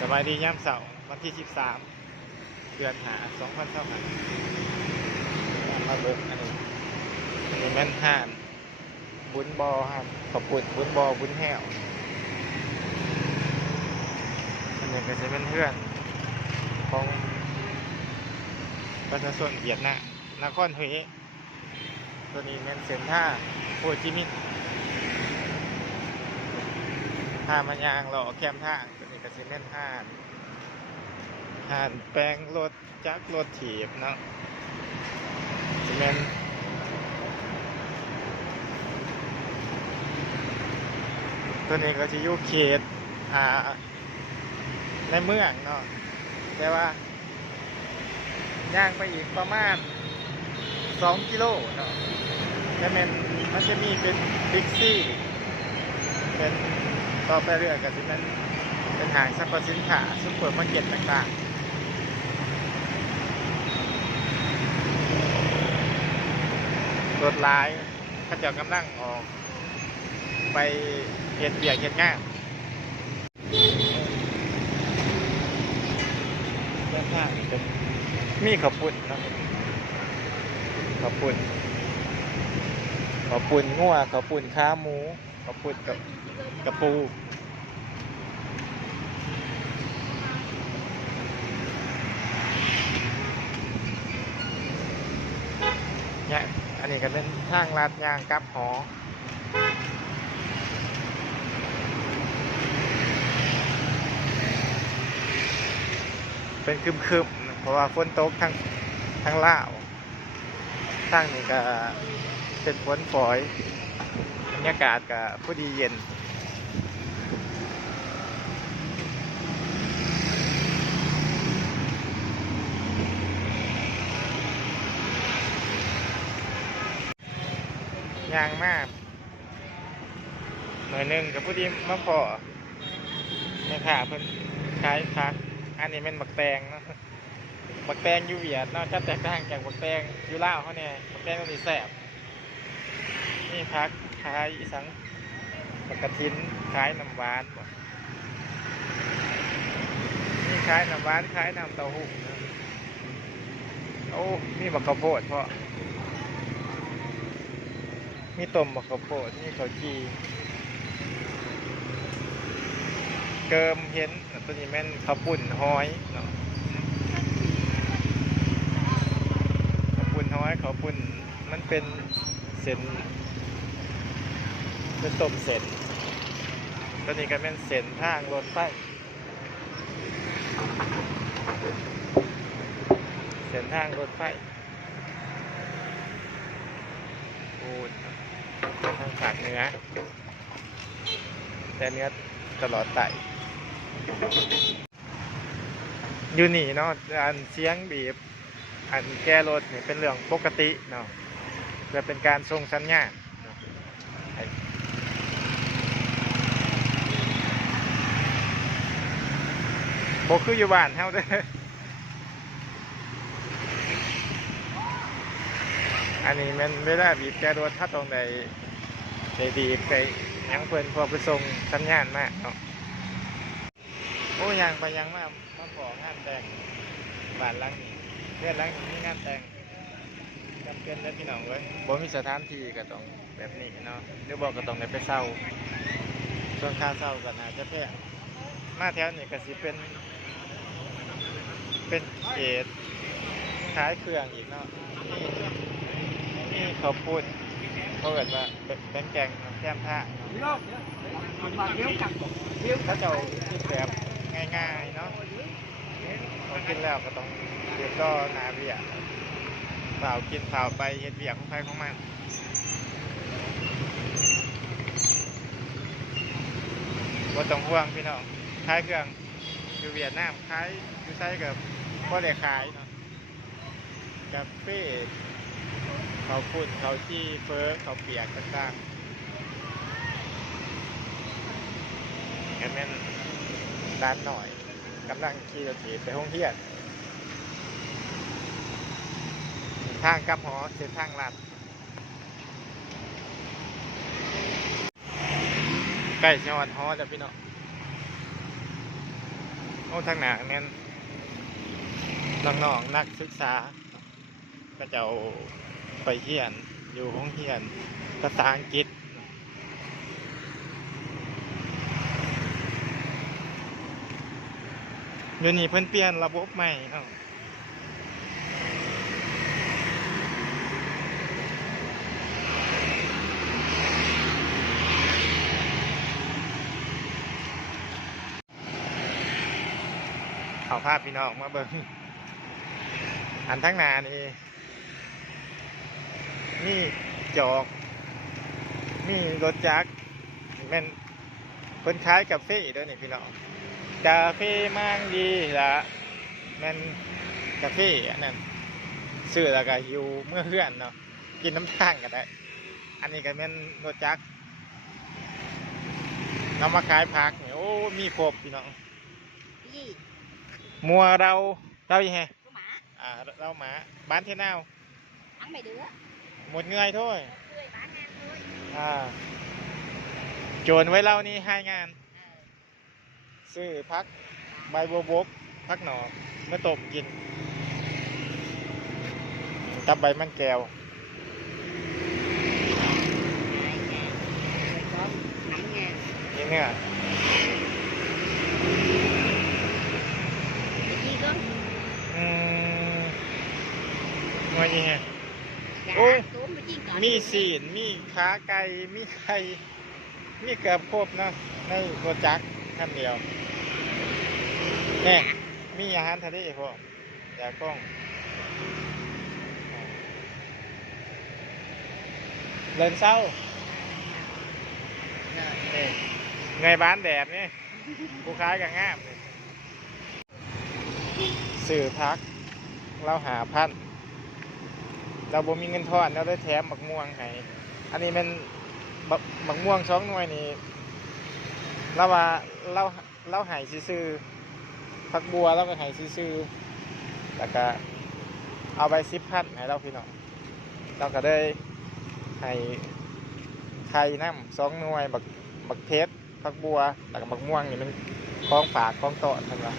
สบายดีย่ำเสาร์วันที่13 เดือนหา2025มาเบิกอันนี้แม่นห่านบุญบอครับขอบคุณบุญบอบุญแห้วอันนี้ก็จะเป็นเพื่อนของประชาชนเวียดนามนครเฮตัวนี้แม่นเซ็นท่าโฮจิมินห์ท่ามันยางหล่อแคมท่าตัวนี้ก็จะแม่นห่านแปลงรถจักรรถถีบเนาะจะแม่นตัวนี้ก็จะอยู่เขตในเมืองเนาะแต่ว่าย่างไปอีกประมาณ2 กิโลเนาะแล้วมันจะมีเป็นบิ๊กซี่เป็นต่อไปเรื่อยก็จะเป็นห้างสรรพสินค้าซุปเปอร์มาร์เก็ตต่างๆรถหลายเขาเจ้ากำลังออกไปเฮ็ดเวียกเฮ็ดงานด้านข้างเป็นมีข้าวปุ้นเนาะข้าวปุ้นงัวข้าวปุ้นขาหมูข้าวปุ้นกระปูเนี่ยอันนี้ก็เป็นทางลาดยางกับหอเป็นคึมๆเพราะว่าฝนตกทั้งลาวทางนี้ก็เป็นฝนฝอยบรรยากาศก็พอดีเย็นยางมากหน่อยนึงกับพอดีมาพอในขาเพิ่นขายพักอันนี้เป็นบักแตงเนาะบักแตงอยู่เวียดเนาะจะแตกต่างจากบักแตงอยู่ลาวเขาเนี่ยบักแตงตัวนี้แซ่บนี่พักขายอีสังบักกระถินขายน้ำหวานนี่ขายน้ำหวานขายน้ำเต้าหู้นะโอ้มีบักข้าวโพดเพราะมีต้มบักข้าวโพดมีข้าวจีเกิมเห็นตัวนี้แม่นข้าวปุ้นห้อยเนาะข้าวปุ้นห้อยข้าวปุ้นมันเป็นเส้นเป็นต้มเส้นตัวนี้ก็แม่นเส้นทางรถไฟเส้นทางรถไฟปูนทางภาคเหนือแต่เนื้อตลอดไต่อยู่นี่เนาะอันเสียงบีบอันแก้รถนี่เป็นเรื่องปกติเนาะเพื่อเป็นการส่งสัญญาณบ่คืออยู่บ้านเฮาเด้ออันนี้มันเวลาบีบแก้รถถ้าตรงใดบีบไปยังเพิ่นพอไปส่งสัญญาณมาเนาะโอ้ยังไปยังมาของานแต่งบ้านหลังนี้เพื่อนหลังนี้มีงานแต่งจำเป็นแล้วพี่น้องเว้ยบ่มีสถานที่ก็ต้องแบบนี้เนาะหรือบอกก็ต้องได้ไปเช่าส่วนค่าเช่าก็น่าจะแพงมาแถวนี้ก็สิเป็นเกตขายเครื่องอีกเนาะนี่ข้าวปุ้นเขาเกิดว่าเป็นแกงแก้มผ้าเขาจะคิดแบบง่ายๆเนาะพอกินแล้วก็ต้องเดี๋ยวก็นาเบียเปล่ากินเปล่าไปเฮ็ดเบียของใครของมันบ่ต้องห่วงพี่น้องขายเครื่องอยู่เวียดนามขายอยู่ไทยกับบ่ได้ขายเนาะกาแฟข้าวปุ้นข้าวจี้เฟอข้าวเปียกต่างๆแค่นั้นร้านหน่อยกำลังขี่รถไปห้องเฮียนทางกับหอเส้นทางลัดใกล้จังหวัดหอแล้วพี่น้อง โอ้ทางหน้าแม่นน้องๆนักศึกษาก็จะเอาไปเรียนอยู่ห้องเรียนภาษาอังกฤษเดี๋ยวนี้เพิ่นเปลี่ยนระบบใหม่เนาะเอาภาพพี่น้องมาเบิ่งอันทั้งหน้านี่นี่จอกมีรถจักรแม่นเพิ่นขายกาแฟเด้อนี่พี่น้องกาแฟมังดีละแม่นกาแฟอันนั้นซื้อแล้วก็อยู่เมื่อเฮือนเนาะกินน้ำทางก็ได้อันนี้ก็แม่นรถจักรนำมาขายผักนี่โอ้มีครบพี่น้อง ยี่ มัวเราอีแฮ có mã เราหมาบ้านเทนาว ăn mày đứa หมดเงยthôi tươi bán ngang thôi โจรไว้เรานี่ให้งาน ซื้อพักใบบัวบกพักหน่อเมื่อต้มกินกับใบมันแก้ว rồi con nắm nha นี่เนื้อ cái gì con ว่ายังไง gà Ôi, cuốn với chiên cọt มีศีลมีขาไก่มีไข่มีเกือบครบเนาะในรถจักรท่านเดียวเนี่ยมีอาหารทะเลพวกยากล้องเดินเศร้า rồi นี่เงยบ้านแดดนี่ผู้ค้ายกับงามนี่สื่อพักเราหาพันเราบ่มีเงินทอนเราได้แถมบักม่วงให้อันนี้เป็นบักม่วง2 หน่วยนี่เราว่าเราให้ซื้อๆผักบัวเราก็ให้ซื้อๆแล้วก็เอาไป10,000ให้เราพี่น้องเราก็ได้ให้ไข่น้ำ2 หน่วยบักเพชรผักบัวแล้วก็บักม่วงนี่มันของฝากของโตะท่านว่า